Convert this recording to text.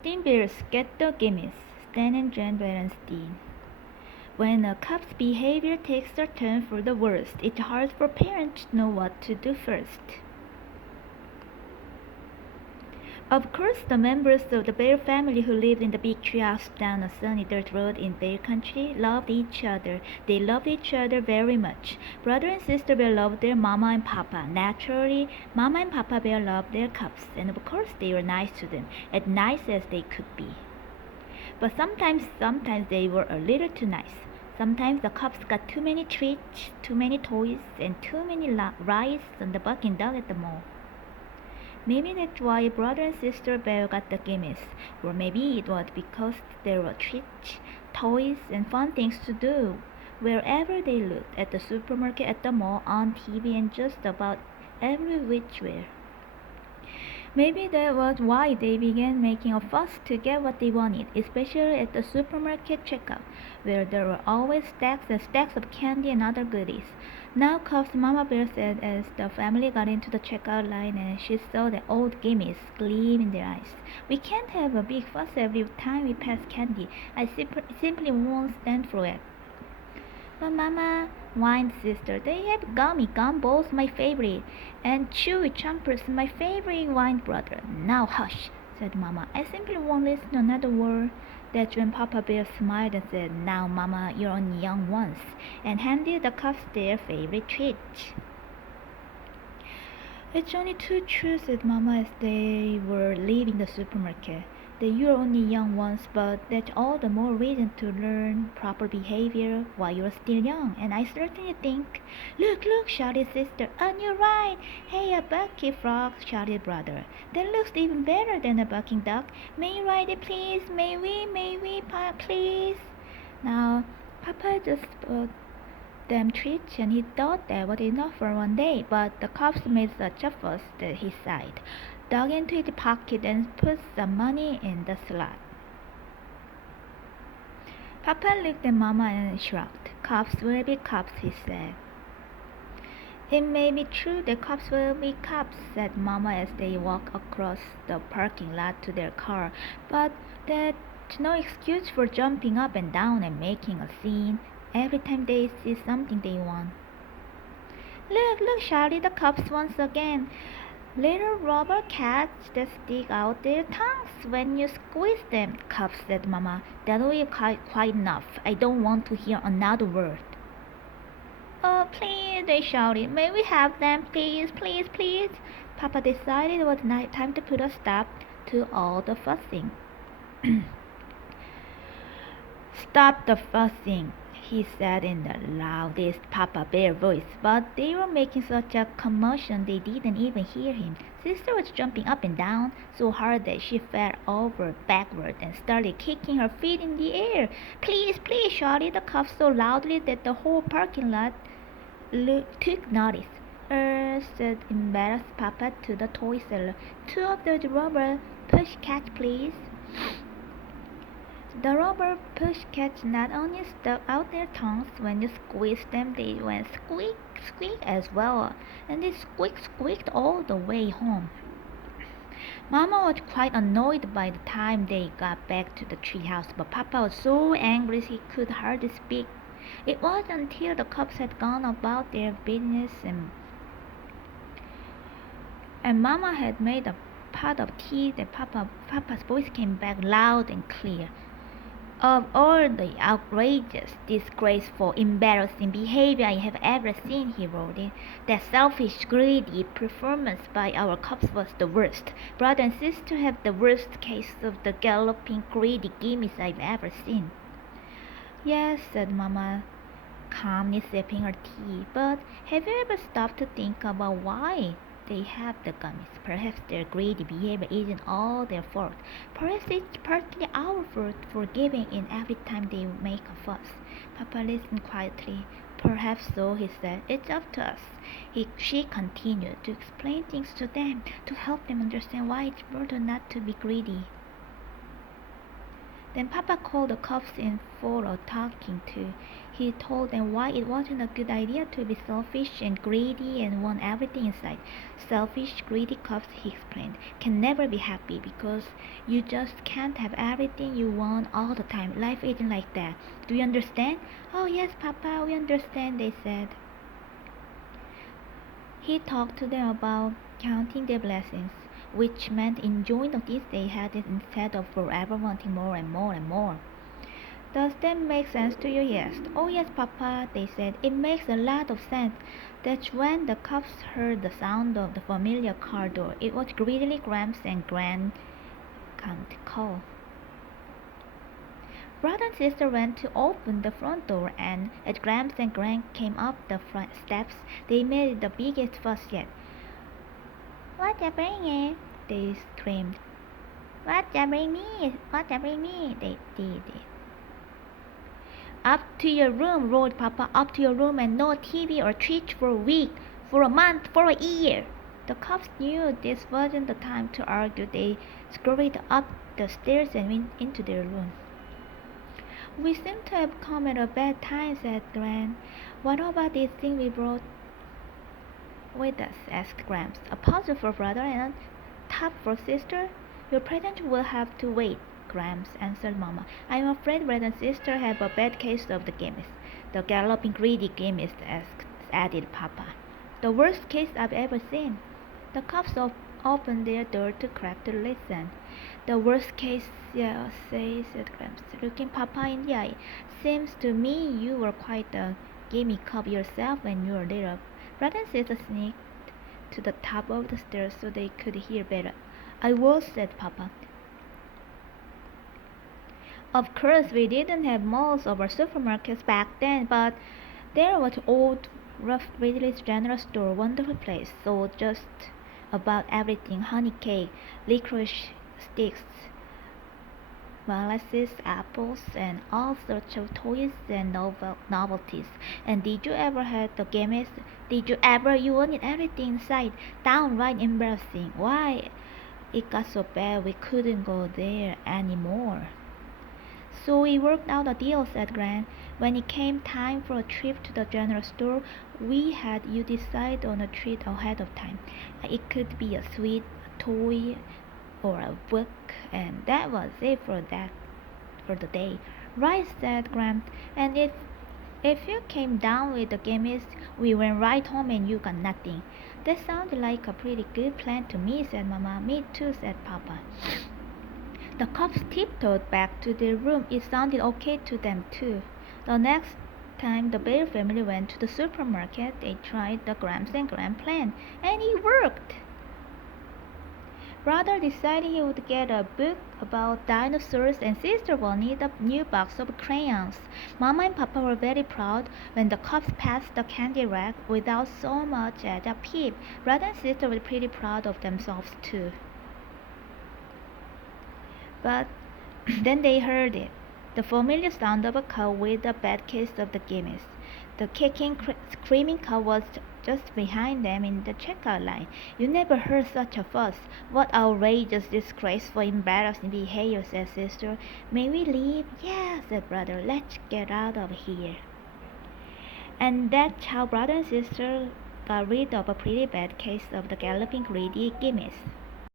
Teen bears get the gimmies. Stan and Jen Berenstain. When a cup's behavior takes a turn for the worst, it's hard for parents to know what to do first. Of course, the members of the bear family who lived in the big tree house down a sunny dirt road in bear country loved each other. They loved each other very much. Brother and sister bear loved their mama and papa. Naturally, mama and papa bear loved their cubs, and of course they were nice to them, as nice as they could be. But sometimes they were a little too nice. Sometimes the cubs got too many treats, too many toys, and too many rides on the barking dog at the mall. Maybe that's why brother and sister bear got the gimmies, or maybe it was because there were treats, toys, and fun things to do wherever they looked, at the supermarket, at the mall, on TV, and just about every which way. Maybe that was why they began making a fuss to get what they wanted, especially at the supermarket checkout, where there were always stacks and stacks of candy and other goodies. Now Cub's Mama Bear said as the family got into the checkout line and she saw the old gimmies gleam in their eyes. "We can't have a big fuss every time we pass candy. I simply won't stand for it." "But Mama," whined sister, "they have gummy gumballs, my favorite, and chewy chompers, my favorite," whined brother. "Now hush," said Mama. "I simply won't listen to another word." That's when Papa Bear smiled and said, "Now, Mama, you're only young once," and handed the cubs their favorite treat. "It's only too true," said Mama as they were leaving the supermarket, "that you're only young once, but that's all the more reason to learn proper behavior while you're still young, and I certainly think—" "Look, look!" shouted sister. "On your right!" "Hey, a bucky frog!" shouted brother. "That looks even better than a bucking duck. May we ride it, please? May we, please?" Now, Papa just them treats, and he thought that was enough for one day, but the cubs made such a fuss that he sighed, dug into his pocket, and put some money in the slot. Papa looked at Mama and shrugged. "Cubs will be cubs," he said. "It may be true that cubs will be cubs," said Mama as they walked across the parking lot to their car, "but that's no excuse for jumping up and down and making a scene every time they see something they want." "Look, look!" shouted the cubs once again. "Little rubber cats that stick out their tongues when you squeeze them." "Cubs," said Mama, "that'll be quite enough. I don't want to hear another word." "Oh, please," they shouted. "May we have them, please, please, please?" Papa decided it was time to put a stop to all the fussing. "Stop the fussing," he said in the loudest Papa Bear voice, but they were making such a commotion they didn't even hear him. Sister was jumping up and down so hard that she fell over backward and started kicking her feet in the air. "Please, please," shouted the cubs so loudly that the whole parking lot took notice. Said embarrassed Papa to the toy seller. "Two of those rubber push cats, please." The rubber push cats not only stuck out their tongues when you squeezed them, they went squeak, squeak as well, and they squeaked all the way home. Mama was quite annoyed by the time they got back to the treehouse, but Papa was so angry he could hardly speak. It wasn't until the cubs had gone about their business and Mama had made a pot of tea that Papa's voice came back loud and clear. "Of all the outrageous, disgraceful, embarrassing behavior I have ever seen," he wrote it, "that selfish, greedy performance by our cubs was the worst. Brother and sister have the worst case of the galloping, greedy gimmies I've ever seen." "Yes," said Mama, calmly sipping her tea, "but have you ever stopped to think about why they have the gummies? Perhaps their greedy behavior isn't all their fault. Perhaps it's partly our fault for giving in every time they make a fuss." Papa listened quietly. "Perhaps so," he said. "It's up to us," she continued, "to explain things to them, to help them understand why it's better not to be greedy." Then Papa called the cubs in for a talking to. He told them why it wasn't a good idea to be selfish and greedy and want everything in sight. Selfish, greedy cubs, he explained, can never be happy because you just can't have everything you want all the time. Life isn't like that. Do you understand? Oh, yes, Papa, we understand, they said. He talked to them about counting their blessings, which meant enjoying the gifts they had instead of forever wanting more and more and more. Does that make sense to you? He asked. Oh, yes, Papa, they said. It makes a lot of sense. That's when the cubs heard the sound of the familiar car door. It was greedily Gramps and Gran can't call. Brother and sister went to open the front door, and as Gramps and Gran came up the front steps, they made the biggest fuss yet. What you bringing? They screamed. What you bring me? What you bring me? They did. Up to your room, roared Papa. Up to your room and no TV or treats for a week, for a month, for a year. The cubs knew this wasn't the time to argue. They scurried up the stairs and went into their room. We seem to have come at a bad time, said Gran. What about this thing we brought with us? Asked Gramps. A puzzle for brother and a top for sister? Your present will have to wait, Gramps answered Mama. I'm afraid brother and sister have a bad case of the GIMMIES. The galloping greedy GIMMIES, added Papa. The worst case I've ever seen. The cubs opened their door to crack to listen. The worst case, yeah, said Gramps, looking Papa in the eye. Seems to me you were quite a gimme cub yourself when you were little. Brother and sister sneaked to the top of the stairs so they could hear better. I was, said Papa. Of course, we didn't have malls or supermarkets back then, but there was old, rough Ridley's General Store, wonderful place, sold just about everything, honey cake, licorice sticks, molasses, apples, and all sorts of toys and novelties. And did you ever have the GIMMIES? Did you ever? You wanted everything inside. Downright embarrassing. Why, it got so bad we couldn't go there anymore. So we worked out a deal, said Gran. When it came time for a trip to the general store, we had you decide on a treat ahead of time. It could be a sweet, a toy, or a book, and that was it for the day. Right, said Gran. And if you came down with the GIMMIES, we went right home and you got nothing. That sounded like a pretty good plan to me, said Mama. Me too, said Papa. The cubs tiptoed back to their room. It sounded okay to them too. The next time the Bear family went to the supermarket, they tried the Gramps and Gran plan, and it worked. Brother decided he would get a book about dinosaurs, and sister wanted a new box of crayons. Mama and Papa were very proud when the cubs passed the candy rack without so much as a peep. Brother and sister were pretty proud of themselves too. But then they heard it, the familiar sound of a cow with a bad case of the GIMMIES. The kicking, screaming cow was just behind them in the checkout line. You never heard such a fuss. What outrageous, disgraceful, embarrassing behavior, said sister. May we leave? Yeah, said brother. Let's get out of here. And that's how brother and sister got rid of a pretty bad case of the galloping greedy GIMMIES.